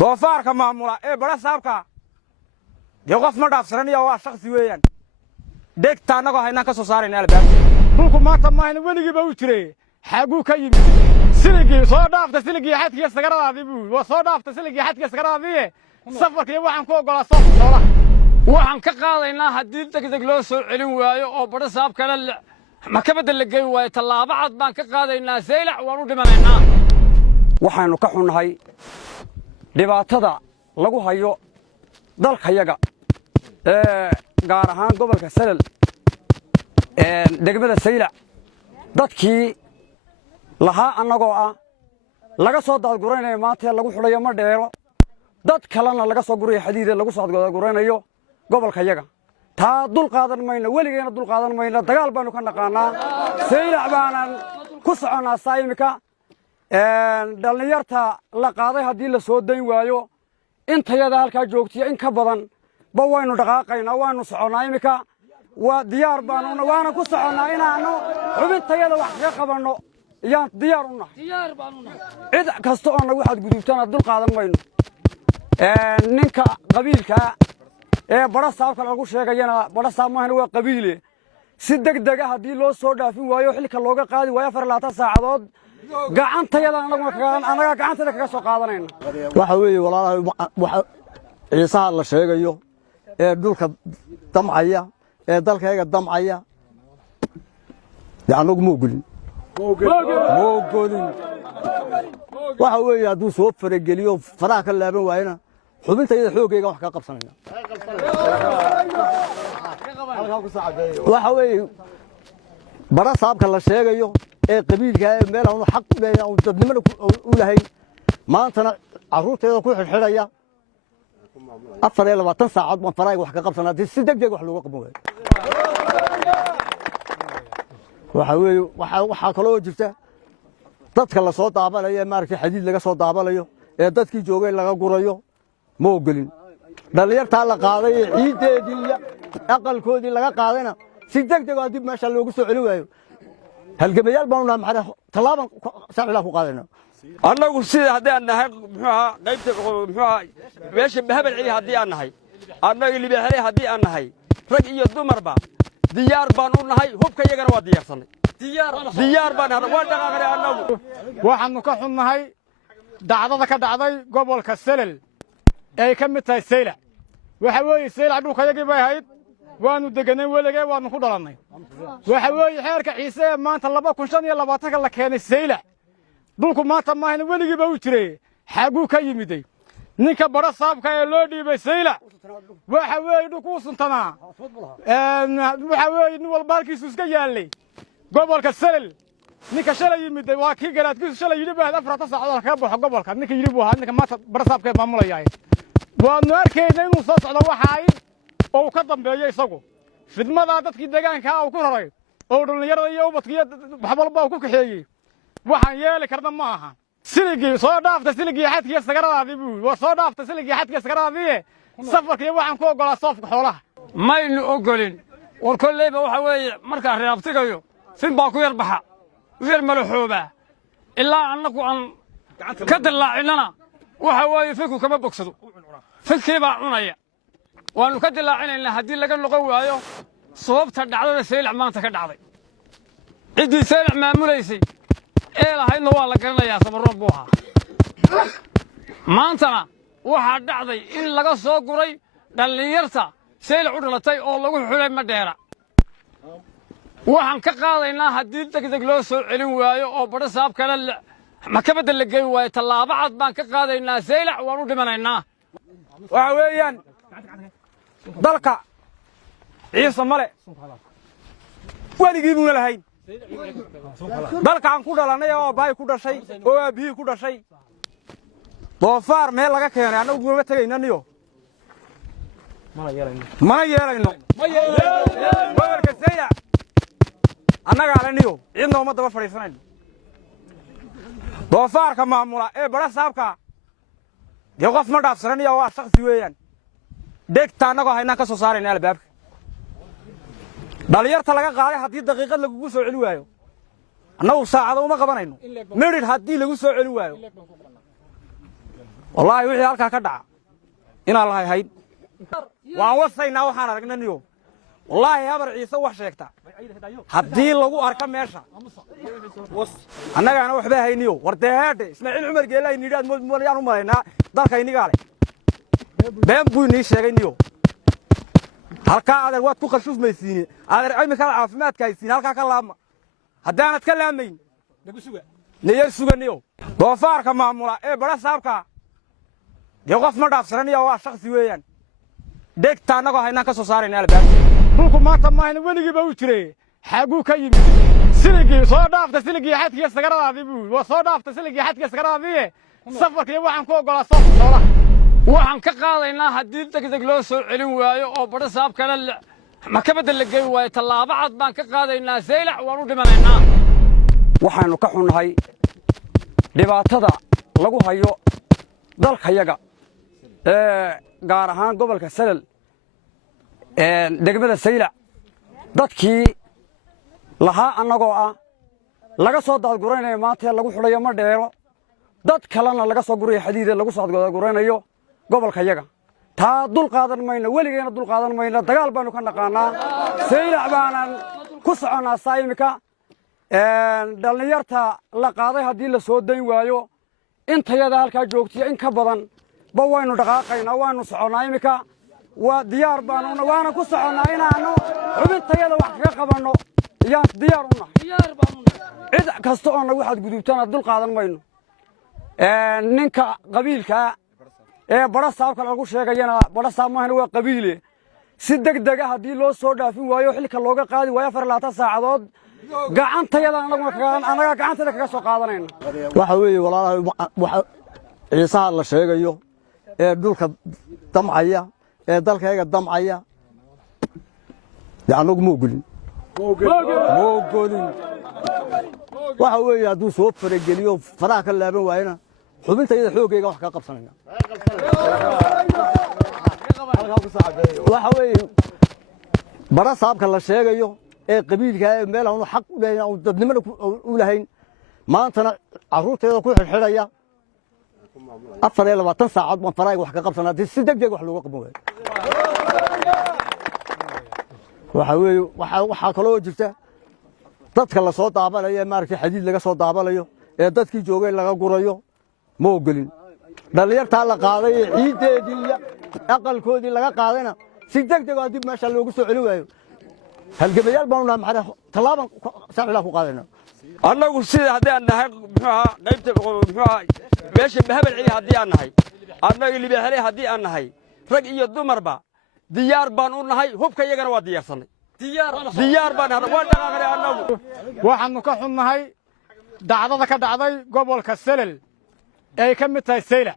doofaarka maamula ee bara saabka dee qof ma dhaafsanaya waa shakhsi weeyaan dhegta annagoo haynaan ka soo saarayna albaabka dhulku maanta maahayna weligiiba u jiray xaguu ka yimid siligii soo dhaafta siligii xadkiya sagaradaadii buu waa soo dhaafta siligii xadkiya sagaradaadii safarkii waxaan ku ogolaa soo xoolaha waxaan ka qaadaynaa haddii degdeg loo soo celin waayo oo bara saabkana maxkamadda la geyn waayo tallaabo cad baan ka qaadaynaa saylac waan u dhimanaynaa waxaanu ka xunnahay dhibaatada lagu hayo dalkayaga gaar ahaan gobolka salal degmada saylac dadkii lahaa annagoo ah laga soo daadguraynayo maanta lagu xulayo ma dheero dad kalena laga soo gurayo xadiida lagu soo daadguraynayo gobolkayaga taa dul qaadan mayno weligeena dul qaadan mayno dagaal baanu ka naqaanaa saylac baanan ku soconaa saayimika dhallinyarta la qaaday haddii la soo dayn waayo intayada halkaa joogtiya in ka badan ba waynu dhaqaaqaynaa waanu soconnaa imika waa diyaar baanu waana ku soconnaa inaannu xubintayada wax kaga qabanno iyaan diyaar u nahay cid kasta oo nagu xadgudubtana dul qaadan mayno ninka qabiilka ee bara saabka lagu sheegayana bara saab maahna waa qabiile si degdeg ah haddii loo soo dhaafin waayo xilka looga qaadi waayo 24 saacadood gacantayada anaga gacantada kaga soo qaadanayna waxa weeye walaalahay waxa ciisaha la sheegayo ee dhulka damcaya ee dalkayga damcaya anagu ma ogolin waxa weeye hadduu soo farageliyo faraha ka laaban waayna xubintayada xoogayga wax ka qabsanayna waxa weeye bara saabka la sheegayo ee qabiilka ee meel aanu xaq u leeyahay oo dadnimada u lahayn maantana caruurteeda ku xirxiraya 24 saacadood baan farayga wax ka qabsanaa si degdeg wax looga qaban waayo waxa kaloo jirta dadka la soo daabalayo maaragtay xadiid laga soo daabalayo ee dadkii joogay laga gurayo ma ogolin dhalinyarta la qaaday ciideedii aqalkoodii laga qaadayna si degdeg ah dib meesha loogu soo celin waayo halgamayaal baanu nahay maxaa talaaban sharciga ku qaadayna annagu sida haddii aan nahay muxuu ahaa qaybta muxuu ahaa meesha habal cili haddii aan nahay annaga libaaxay haddii aan nahay rag iyo dumarba diyaar baan u nahay hubka iyagana waa diyaarsanay diyaar baan waa dhaqaaqnay annagu waxaanu ka xunnahay dacdada ka dhacday gobolka salal ay ka mid tahay saylac waxa weeye saylac dhulkayagii bay ahayd waanu deganay weligee waanu ku dhalannay waxa weeye xeerka ciise ee maanta 2025 la keenay saylac dhulku maanta maahayna weligiiba u jiray xaguu ka yimiday ninka bara saabka ee loo dhiibay saylac waxa weeye dhulku suntanaa waxa weeye nin walba halkiisu iska yaalay gobolka salal ninka shalay yimiday waa kii garaadkiisu shalay yidhi baa 4 saacadood ka baxo gobolka ninka yidhi buu ahaa ninka maanta bara saabka ee maamulaya waanu arkaynaa inuu soo socdo waxa ay oo ka dambeeyo isagu fidmada dadkii deegaanka uu ku raray oo dhalinyarada iyo ubadkiyo waxbalba uu ku kaxeeyay waxaan yeeli karna ma aha siligii soo dhaafta siligii xadkiya sagaradaadii buu waa soo dhaafta siligii xadkiya sagaradaadii safarkii waxaan ku ogolaa soofka xoolaha maynu ogolin war kolleyba waxa weeye markaa reebtigayo fin baa ku yar baxa yar malaxooba ilaa annagu aan ka dilaacinana waxa weeye finku kama bogsado finkii baa cunaya waanu ka dilaacinaynaa haddii laga noqon waayo sababta dhacdada saylac maanta ka dhacday ciddii saylac maamulaysay ee lahaydna waa la garanayaa sabaroon buu ahaa maantana waxaa dhacday in laga soo guray dhallinyarta saylac u dhalatay oo lagu xulay ma dheera waxaan ka qaadaynaa haddii degdeg loo soo celin waayo oo bara saabkana maxkamadda la geyn waayo tallaabo cad baan ka qaadaynaa saylac waan u dhimanaynaa waxa weeyaan dalka ciise male weligii buuna lahayn dalkaan ku dhalannay oo baay ku dhashay oo aabihii ku dhashay doofaar meel laga keenay annagu guma tegaynaniyo mana yeelayno gobolka saylac annagaa leniyo cidna uma daba fadhiisanayno doofaarka maamula ee bara saabka dee qof ma dhaafsananiyo waa shakhsi weeyaan dhegta annagoo haynaan ka soo saarayna albaabka dhalinyarta laga qaaday haddii daqiiqad lagugu soo celin waayo annagu saacado uma qabanayno midhidh haddii lagu soo celin waayo wallaahi wixii halkaa ka dhaca inaan lahay hayd waan wasaynaa waxaan aragnaniyo wallaahi habar ciise wax sheegta haddii lagu arka meesha annagaana waxba hayniyo war dee heedhe ismaaciil cumar geelay nidhaad moodayaan u malaynaa dalkaynigaa leh been buu inii sheegayniyo halkaa adeer waad ku khashuufmaysiine adeer cimikada caafimaadka haysiin halkaa ka laabma haddaanad ka laamayn niyar suganiyo doofaarka maamula ee badha saabka dee qof ma dhaafsananiyo waa shaksi weeyaan dhegta annagoo haynaan ka soo saarayna albaabka dhulku maanta maahayna weligiiba u jiray xaaguu ka yimid siligii soo dhaafta siligii xadkiiyo sagaradaadii buu waa soo dhaafta siligii xadkiiyo sagaradaadii safarkiiyo waxaan ku oggolaa soo xoolaha waxaan ka qaadaynaa haddii degdeg loo soo celin waayo oo badha saabkana maxkamadda la geyn waayo tallaabo cad baan ka qaadaynaa saylac waan u dhimanaynaa waxaannu ka xunnahay dhibaatada lagu hayo dalkayaga gaar ahaan gobolka salal degmada saylac dadkii lahaa annagoo ah laga soo daadguraynayo maantee lagu xidhayo ma dheero dad kalena laga soo gurayo xadiide lagu soo daadguraynayo gobolkayaga taa dul qaadan mayno weligeena dul qaadan mayno dagaal baannu ka naqaannaa saylac baanan ku soconnaa saa iminka dhallinyarta la qaaday haddii la soo dayn waayo intayada halkaa joogtiyo in ka badan ba waynu dhaqaaqaynaa waannu soconnaa iminka waa diyaar baanuna waana ku soconnaa inaannu xubintayada wax kaga qabanno iyaan diyaar u nahay cid kasta oo nagu xadgudubtana dul qaadan mayno ninka qabiilkaa ee badha saabka lagu sheegayana badha saab maahana waa qabiile si degdega haddii loo soo dhaafin waayo xilka looga qaadi waayo 24 saacadood gacantayada annaga gacantada kaga soo qaadanayna waxa weeye walaalahay ciisaha la sheegayo ee dhulka damcaya ee dalkayga damcaya anagu ma ogolin waxa weeye hadduu soo farageliyo faraha ka laaban waayana xubintayada xoogayga wax ka qabsanayna waxa weeye badha saabka la sheegayo ee qabiilka meel aanu xaq u lahayn oo dadnimada u lahayn maantana carruurteeda ku xidhxidhaya 24 saacadood baan farayga wax ka qabsanaa si degdeg wax looga qaban waayo waxa weeye waxaa kaloo jirta dadka la soo daabalayo ee maaragtay xadiid laga soo daabalayo ee dadkii joogay laga gurayo ma ogolin dhallinyartaa la qaaday ee ciiddeedii iyo aqalkoodii laga qaadayna si degdeg oo dib meesha loogu soo celin waayo halgamayaal baanu nahay maxaa tallaaban sharciga ku qaadayna annagu sida haddii aan nahay muxuu ahaa qaybta muxuu ahaa meesha mahabal cili haddii aan nahay annaga libaaxaley haddii aan nahay rag iyo dumarba diyaar baan u nahay hubka iyagana waa diyaarsanay diyaar baan waa dhaqaaqnay annagu waxaannu ka xunnahay dacdada ka dhacday gobolka salal ay ka mid tahay saylac